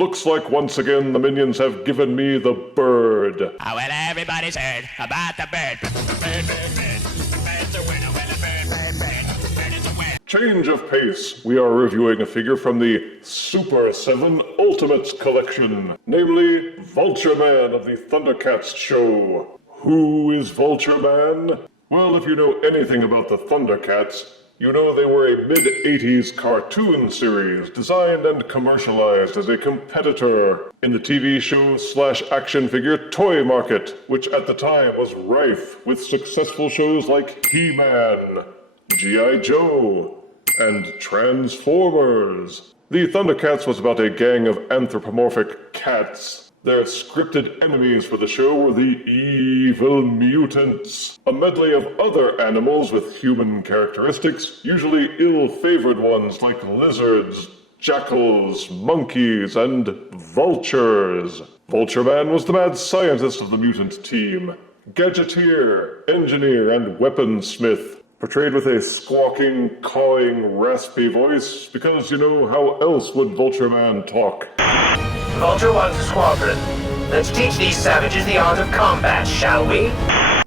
Looks like once again the minions have given me the bird. Oh, well, everybody's heard about the bird. Bird, bird, bird. Bird's a winner, well, a bird. Bird is a winner. Change of pace. We are reviewing a figure from the Super7 Ultimates collection, namely Vultureman of the Thundercats show. Who is Vultureman? Well, if you know anything about the Thundercats, you know they were a mid-80s cartoon series designed and commercialized as a competitor in the TV show/action figure toy market, which at the time was rife with successful shows like He-Man, G.I. Joe, and Transformers. The Thundercats was about a gang of anthropomorphic cats. Their scripted enemies for the show were the evil mutants, a medley of other animals with human characteristics, usually ill-favored ones like lizards, jackals, monkeys, and vultures. Vultureman was the mad scientist of the mutant team, gadgeteer, engineer, and weaponsmith, portrayed with a squawking, cawing, raspy voice, because, you know, how else would Vultureman talk? Vulture 1 to Squadron. Let's teach these savages the art of combat, shall we?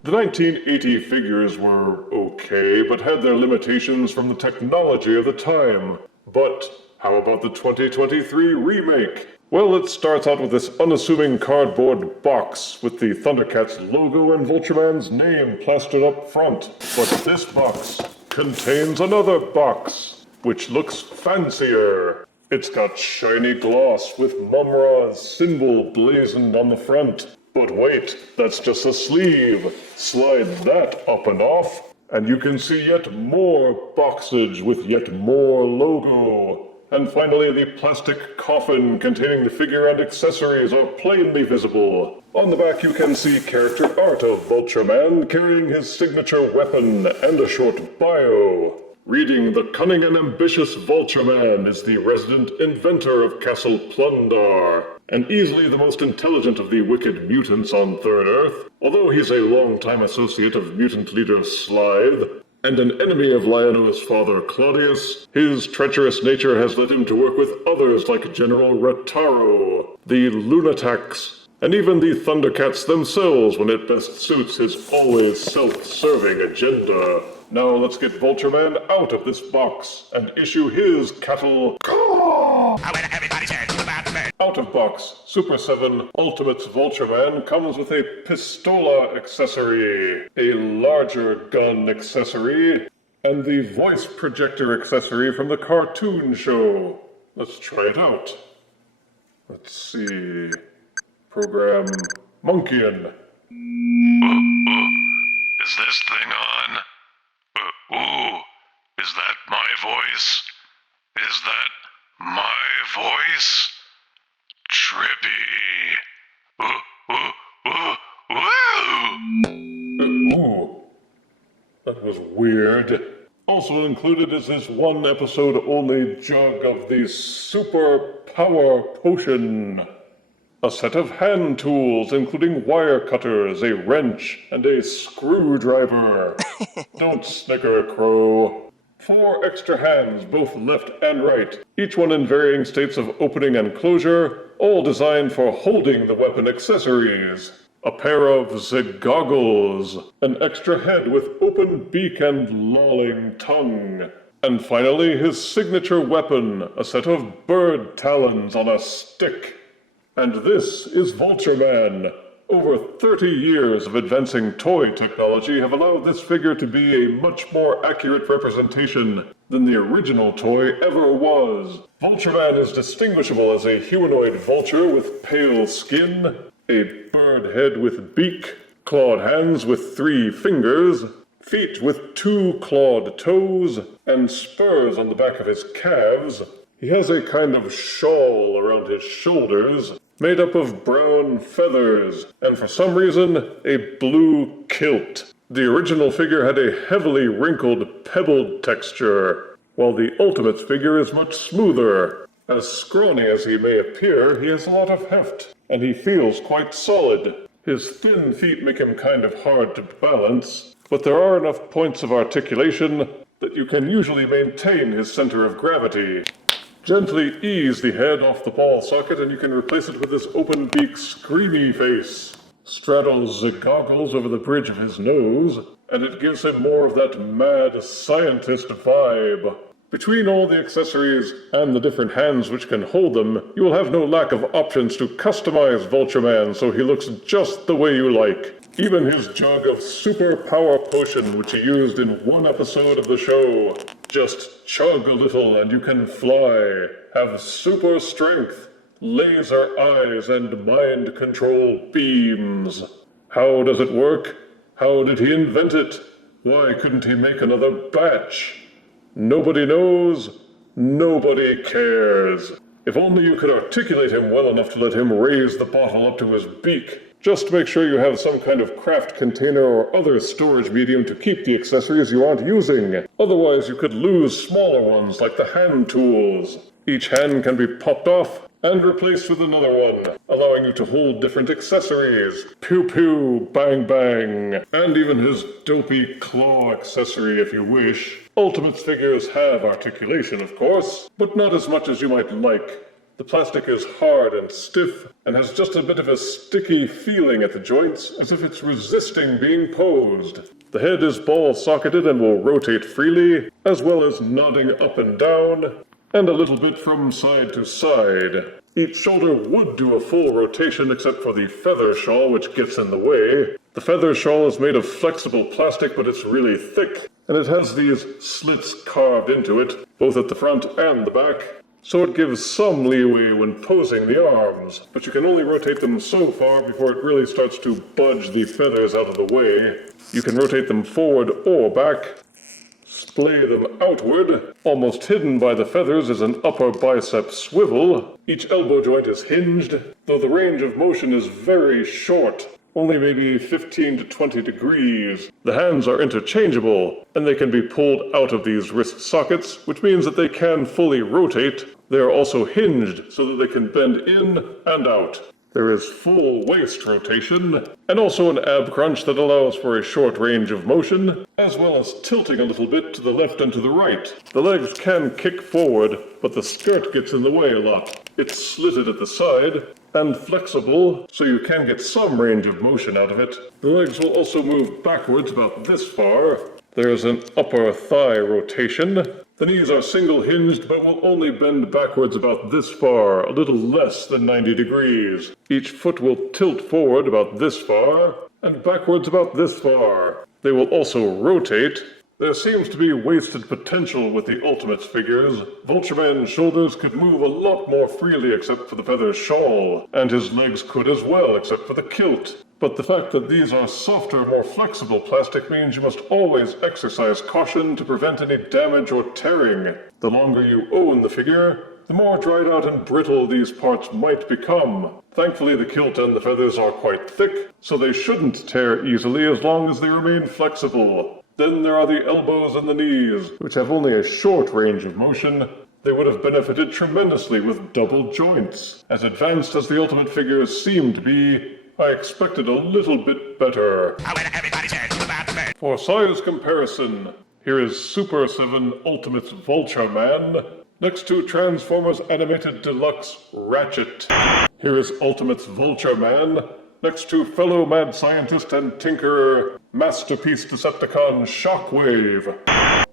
The 1980 figures were okay, but had their limitations from the technology of the time. But how about the 2023 remake? Well, it starts out with this unassuming cardboard box with the Thundercats logo and Vultureman's name plastered up front. But this box contains another box, which looks fancier. It's got shiny gloss with Mumra's symbol blazoned on the front. But wait, that's just a sleeve. Slide that up and off, and you can see yet more boxage with yet more logo. And finally, the plastic coffin containing the figure and accessories are plainly visible. On the back, you can see character art of Vultureman carrying his signature weapon and a short bio. Reading, the cunning and ambitious Vultureman is the resident inventor of Castle Plundar, and easily the most intelligent of the wicked mutants on Third Earth, although he's a long-time associate of mutant leader Slithe, and an enemy of Lion-O's father Claudius. His treacherous nature has led him to work with others like General Rataro, the Lunatics, and even the Thundercats themselves when it best suits his always self-serving agenda. Now let's get Vultureman out of this box and issue his cattle. Everybody's heard about the bird. Out of box, Super7 Ultimates Vultureman comes with a pistola accessory, a larger gun accessory, and the voice projector accessory from the cartoon show. Let's try it out. Let's see. Program Monkeyin. Is this thing on? Ooh, is that my voice? Is that my voice? Trippy. Ooh, that was weird. Also included is this one episode only jug of the Super Power Potion. A set of hand tools, including wire cutters, a wrench, and a screwdriver. Don't snicker, Crow. 4 extra hands, both left and right, each one in varying states of opening and closure, all designed for holding the weapon accessories. A pair of zigoggles, an extra head with open beak and lolling tongue. And finally, his signature weapon, a set of bird talons on a stick. And this is Vultureman. Over 30 years of advancing toy technology have allowed this figure to be a much more accurate representation than the original toy ever was. Vultureman is distinguishable as a humanoid vulture with pale skin, a bird head with beak, clawed hands with 3 fingers, feet with 2 clawed toes, and spurs on the back of his calves. He has a kind of shawl around his shoulders, made up of brown feathers, and for some reason, a blue kilt. The original figure had a heavily wrinkled, pebbled texture, while the Ultimates figure is much smoother. As scrawny as he may appear, he has a lot of heft, and he feels quite solid. His thin feet make him kind of hard to balance, but there are enough points of articulation that you can usually maintain his center of gravity. Gently ease the head off the ball socket and you can replace it with this open beak screamy face. Straddles the goggles over the bridge of his nose, and it gives him more of that mad scientist vibe. Between all the accessories and the different hands which can hold them, you will have no lack of options to customize Vultureman so he looks just the way you like. Even his jug of super power potion, which he used in one episode of the show. Just chug a little and you can fly, have super strength, laser eyes, and mind control beams. How does it work? How did he invent it? Why couldn't he make another batch? Nobody knows, nobody cares. If only you could articulate him well enough to let him raise the bottle up to his beak. Just make sure you have some kind of craft container or other storage medium to keep the accessories you aren't using. Otherwise you could lose smaller ones like the hand tools. Each hand can be popped off and replaced with another one, allowing you to hold different accessories. Pew pew, bang bang, and even his dopey claw accessory if you wish. Ultimate's figures have articulation, of course, but not as much as you might like. The plastic is hard and stiff, and has just a bit of a sticky feeling at the joints, as if it's resisting being posed. The head is ball-socketed and will rotate freely, as well as nodding up and down, and a little bit from side to side. Each shoulder would do a full rotation except for the feather shawl, which gets in the way. The feather shawl is made of flexible plastic, but it's really thick, and it has these slits carved into it, both at the front and the back, so it gives some leeway when posing the arms, but you can only rotate them so far before it really starts to budge the feathers out of the way. You can rotate them forward or back, splay them outward. Almost hidden by the feathers is an upper bicep swivel. Each elbow joint is hinged, though the range of motion is very short, only maybe 15 to 20 degrees. The hands are interchangeable, and they can be pulled out of these wrist sockets, which means that they can fully rotate. They are also hinged so that they can bend in and out. There is full waist rotation, and also an ab crunch that allows for a short range of motion, as well as tilting a little bit to the left and to the right. The legs can kick forward, but the skirt gets in the way a lot. It's slitted at the side, and flexible, so you can get some range of motion out of it. The legs will also move backwards about this far. There's an upper thigh rotation. The knees are single hinged, but will only bend backwards about this far, a little less than 90 degrees. Each foot will tilt forward about this far, and backwards about this far. They will also rotate. There seems to be wasted potential with the Ultimates figures. Vultureman's shoulders could move a lot more freely except for the feather shawl, and his legs could as well except for the kilt. But the fact that these are softer, more flexible plastic means you must always exercise caution to prevent any damage or tearing. The longer you own the figure, the more dried out and brittle these parts might become. Thankfully, the kilt and the feathers are quite thick, so they shouldn't tear easily as long as they remain flexible. Then there are the elbows and the knees, which have only a short range of motion. They would have benefited tremendously with double joints. As advanced as the Ultimate figures seem to be, I expected a little bit better. Everybody's heard about the bird. For size comparison, here is Super7 Ultimate's Vultureman, next to Transformers Animated Deluxe Ratchet. Here is Ultimate's Vultureman, next to fellow mad scientist and tinkerer, Masterpiece Decepticon Shockwave.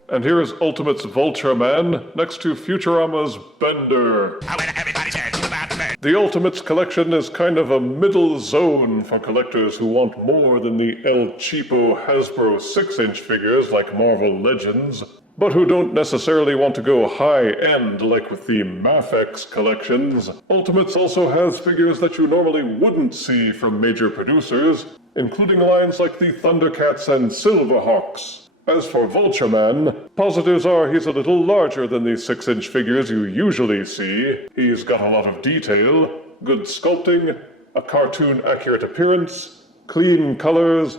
And here is Ultimate's Vultureman, next to Futurama's Bender. Everybody's heard about the bird. The Ultimates collection is kind of a middle zone for collectors who want more than the El Cheapo Hasbro 6-inch figures like Marvel Legends, but who don't necessarily want to go high-end like with the Mafex collections. Ultimates also has figures that you normally wouldn't see from major producers, including lines like the Thundercats and Silverhawks. As for Vultureman, positives are he's a little larger than the 6-inch figures you usually see. He's got a lot of detail, good sculpting, a cartoon-accurate appearance, clean colors,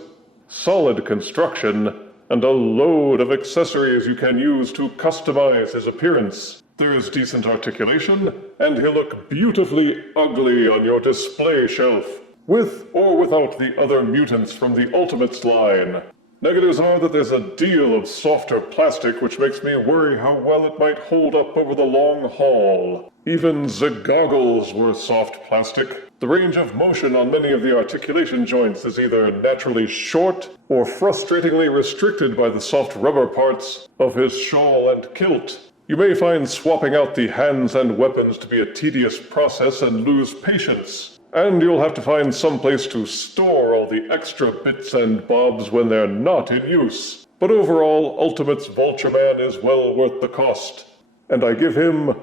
solid construction, and a load of accessories you can use to customize his appearance. There is decent articulation, and he'll look beautifully ugly on your display shelf, with or without the other mutants from the Ultimates line. Negatives are that there's a deal of softer plastic, which makes me worry how well it might hold up over the long haul. Even the goggles were soft plastic. The range of motion on many of the articulation joints is either naturally short or frustratingly restricted by the soft rubber parts of his shawl and kilt. You may find swapping out the hands and weapons to be a tedious process and lose patience. And you'll have to find some place to store all the extra bits and bobs when they're not in use. But overall, Ultimate's Vultureman is well worth the cost. And I give him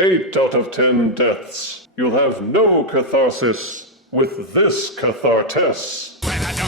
8 out of 10 deaths. You'll have no catharsis with this cathartes. When I don't